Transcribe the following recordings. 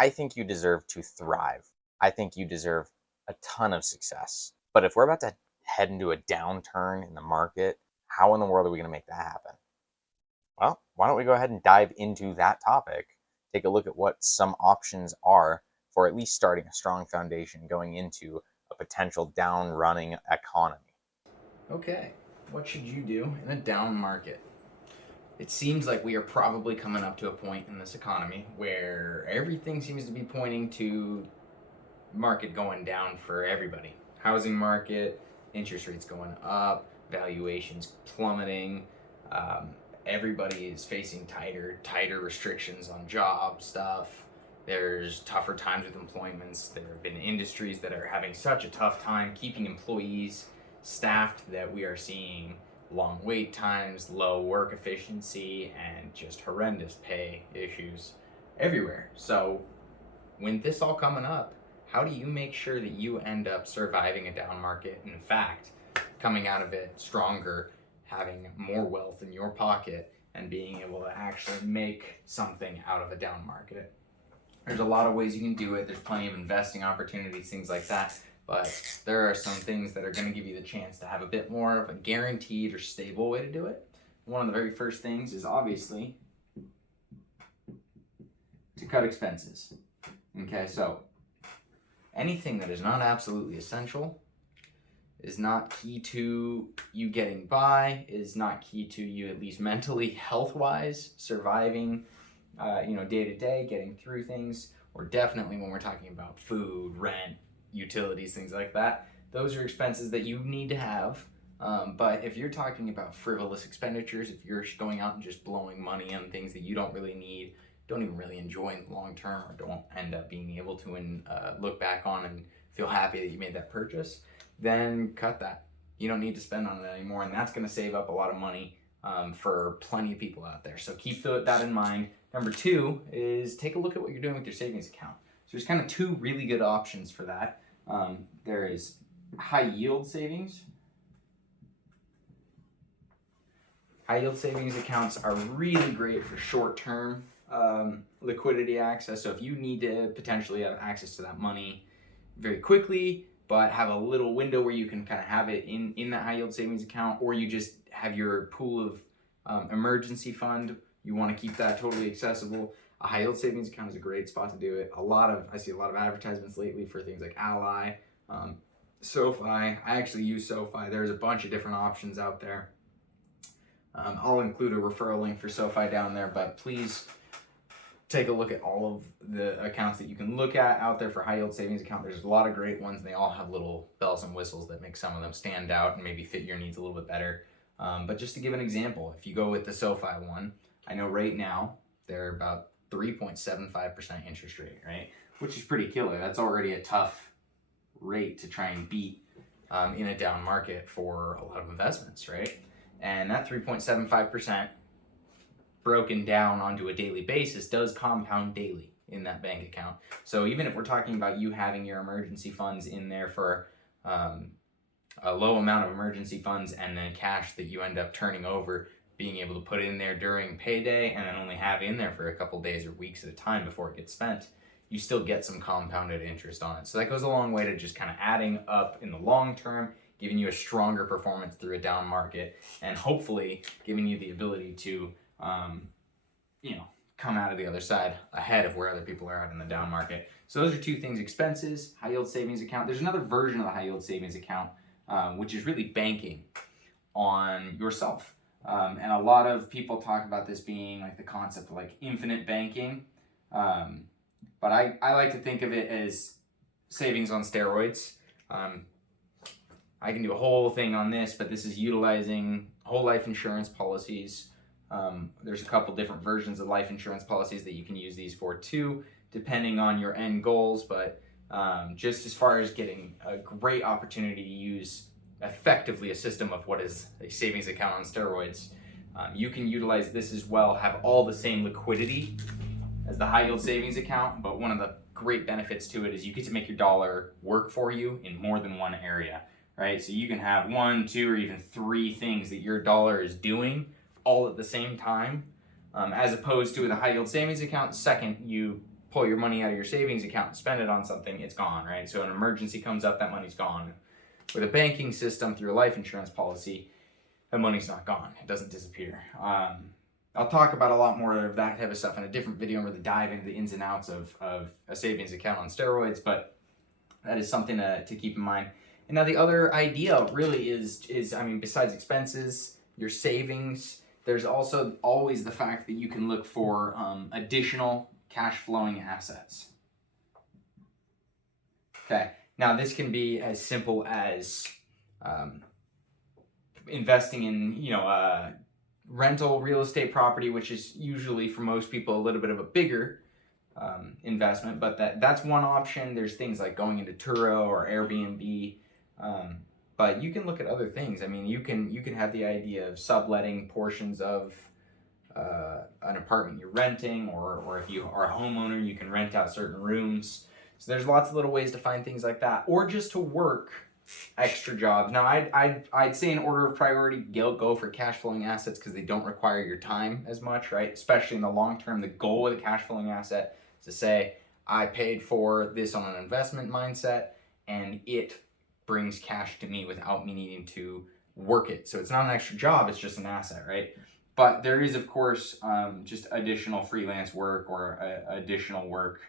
I think you deserve to thrive. I think you deserve a ton of success. But if we're about to head into a downturn in the market, how in the world are we going to make that happen? Well, why don't we go ahead and dive into that topic, take a look at what some options are for at least starting a strong foundation going into a potential down running economy. Okay, what should you do in a down market? It seems like we are probably coming up to a point in this economy where everything seems to be pointing to market going down for everybody. Housing market, interest rates going up, valuations plummeting. Um, Everybody is facing tighter restrictions on job stuff. There's tougher times with employments. There have been industries that are having such a tough time keeping employees staffed that we are seeing long wait times, low work efficiency, and just horrendous pay issues everywhere. So when this all coming up, how do you make sure that you end up surviving a down market? In fact, coming out of it stronger, having more wealth in your pocket, and being able to actually make something out of a down market. There's a lot of ways you can do it. There's plenty of investing opportunities, things like that. But there are some things that are going to give you the chance to have a bit more of a guaranteed or stable way to do it. One of the very first things is obviously to cut expenses. Okay, so anything that is not absolutely essential is not key to you getting by, is not key to you at least mentally, health-wise, surviving, day to day, getting through things, or definitely when we're talking about food, rent, utilities, things like that. Those are expenses that you need to have. But if you're talking about frivolous expenditures, if you're going out and just blowing money on things that you don't really need, don't even really enjoy in the long term, or don't end up being able to look back on and feel happy that you made that purchase, then cut that. You don't need to spend on it anymore, and that's going to save up a lot of money for plenty of people out there. So keep that in mind. Number two is take a look at what you're doing with your savings account. So there's kind of two really good options for that. There is high yield savings. High yield savings accounts are really great for short term liquidity access. So if you need to potentially have access to that money very quickly, but have a little window where you can kind of have it in that high yield savings account, or you just have your pool of emergency fund, you want to keep that totally accessible. A high yield savings account is a great spot to do it. I see a lot of advertisements lately for things like Ally, SoFi. I actually use SoFi. There's a bunch of different options out there. I'll include a referral link for SoFi down there, but please take a look at all of the accounts that you can look at out there for high yield savings account. There's a lot of great ones, and they all have little bells and whistles that make some of them stand out and maybe fit your needs a little bit better. But just to give an example, if you go with the SoFi one, I know right now they're about 3.75% interest rate, right? Which is pretty killer. That's already a tough rate to try and beat in a down market for a lot of investments, right? And that 3.75% broken down onto a daily basis does compound daily in that bank account. So even if we're talking about you having your emergency funds in there for a low amount of emergency funds, and then cash that you end up turning over, being able to put it in there during payday and then only have in there for a couple days or weeks at a time before it gets spent, you still get some compounded interest on it. So that goes a long way to just kind of adding up in the long term, giving you a stronger performance through a down market, and hopefully giving you the ability to come out of the other side ahead of where other people are at in the down market. So those are two things: expenses, high yield savings account. There's another version of the high yield savings account, which is really banking on yourself. And a lot of people talk about this being like the concept of like infinite banking. But I like to think of it as savings on steroids. I can do a whole thing on this, but this is utilizing whole life insurance policies. There's a couple different versions of life insurance policies that you can use these for too, depending on your end goals. But just as far as getting a great opportunity to use effectively a system of what is a savings account on steroids, you can utilize this as well, have all the same liquidity as the high yield savings account, but one of the great benefits to it is you get to make your dollar work for you in more than one area, right? So you can have one, two, or even three things that your dollar is doing all at the same time, as opposed to with a high yield savings account. Second you pull your money out of your savings account and spend it on something, it's gone, right? So an emergency comes up, that money's gone. With a banking system through a life insurance policy, that money's not gone. It doesn't disappear. I'll talk about a lot more of that type of stuff in a different video and really dive into the ins and outs of a savings account on steroids, but that is something to keep in mind. And now the other idea really is I mean, besides expenses, your savings, there's also always the fact that you can look for additional cash flowing assets. Okay, now this can be as simple as investing in, rental real estate property, which is usually for most people a little bit of a bigger investment, but that's one option. There's things like going into Turo or Airbnb, but you can look at other things. I mean, you can have the idea of subletting portions of an apartment you're renting, or if you are a homeowner, you can rent out certain rooms. So there's lots of little ways to find things like that, or just to work extra jobs. Now, I'd say in order of priority, go for cash flowing assets because they don't require your time as much, right? Especially in the long term, the goal with a cash flowing asset is to say, I paid for this on an investment mindset, and it brings cash to me without me needing to work it. So it's not an extra job, it's just an asset, right? But there is, of course, just additional freelance work or additional work.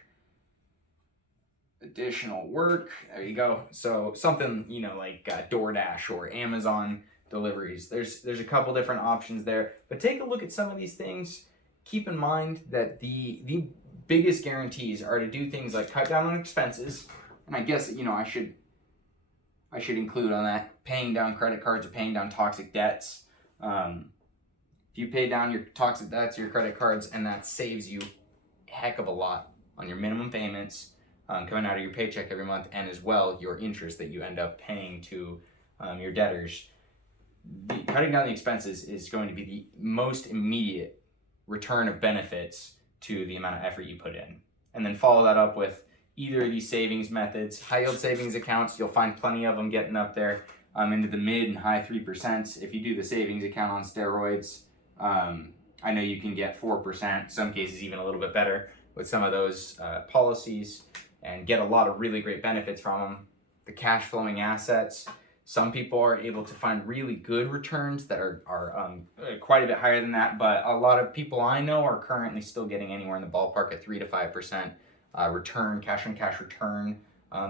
There you go. So something, like DoorDash or Amazon deliveries. There's a couple different options there, but take a look at some of these things. Keep in mind that the biggest guarantees are to do things like cut down on expenses, and I guess I should include on that paying down credit cards or paying down toxic debts. If you pay down your toxic debts, your credit cards, and that saves you a heck of a lot on your minimum payments coming out of your paycheck every month, and as well your interest that you end up paying to your debtors. Cutting down the expenses is going to be the most immediate return of benefits to the amount of effort you put in. And then follow that up with either of these savings methods. High yield savings accounts, you'll find plenty of them getting up there into the mid and high 3%. If you do the savings account on steroids, I know you can get 4%, some cases even a little bit better with some of those policies, and get a lot of really great benefits from them. The cash flowing assets, some people are able to find really good returns that are quite a bit higher than that, but a lot of people I know are currently still getting anywhere in the ballpark of 3 to 5% return, cash on cash return,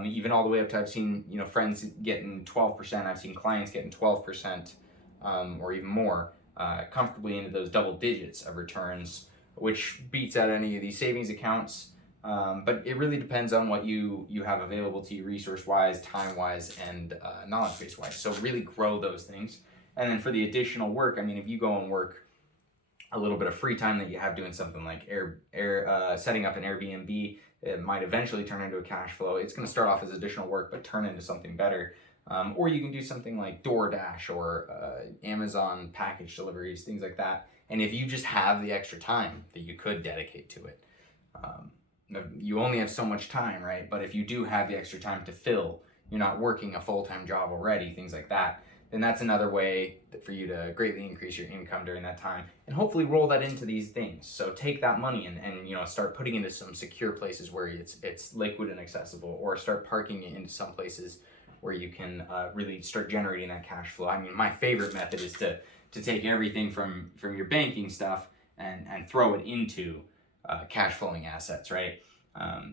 even all the way up to, I've seen friends getting 12%, I've seen clients getting 12% or even more, comfortably into those double digits of returns, which beats out any of these savings accounts. But it really depends on what you have available to you resource-wise, time-wise, and knowledge base-wise. So really grow those things. And then for the additional work, I mean, if you go and work a little bit of free time that you have doing something like setting up an Airbnb, it might eventually turn into a cash flow. It's going to start off as additional work, but turn into something better. Or you can do something like DoorDash or Amazon package deliveries, things like that. And if you just have the extra time that you could dedicate to it, you only have so much time, right? But if you do have the extra time to fill, you're not working a full-time job already, things like that, then that's another way for you to greatly increase your income during that time, and hopefully roll that into these things. So take that money and start putting it into some secure places where it's liquid and accessible, or start parking it into some places where you can really start generating that cash flow. I mean, my favorite method is to take everything from your banking stuff and throw it into cash flowing assets, right?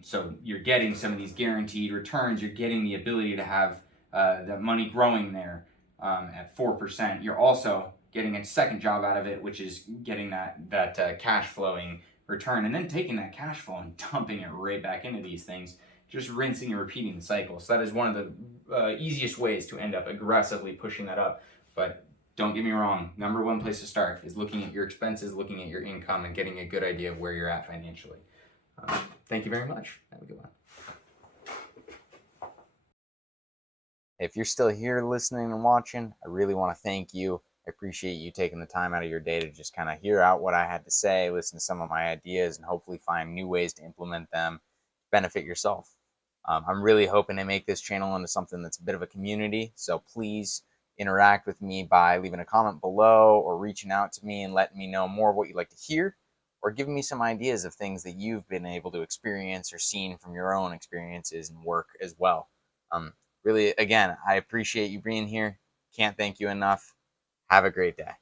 So you're getting some of these guaranteed returns. You're getting the ability to have that money growing there at 4%. You're also getting a second job out of it, which is getting that cash flowing return, and then taking that cash flow and dumping it right back into these things, just rinsing and repeating the cycle. So that is one of the easiest ways to end up aggressively pushing that up. But don't get me wrong, number one place to start is looking at your expenses, looking at your income, and getting a good idea of where you're at financially. Thank you very much. Have a good one. If you're still here listening and watching, I really want to thank you. I appreciate you taking the time out of your day to just kind of hear out what I had to say, listen to some of my ideas, and hopefully find new ways to implement them, benefit yourself. I'm really hoping to make this channel into something that's a bit of a community, so please interact with me by leaving a comment below or reaching out to me and letting me know more of what you'd like to hear. or giving me some ideas of things that you've been able to experience or seen from your own experiences and work as well. Really, again, I appreciate you being here. Can't thank you enough. Have a great day.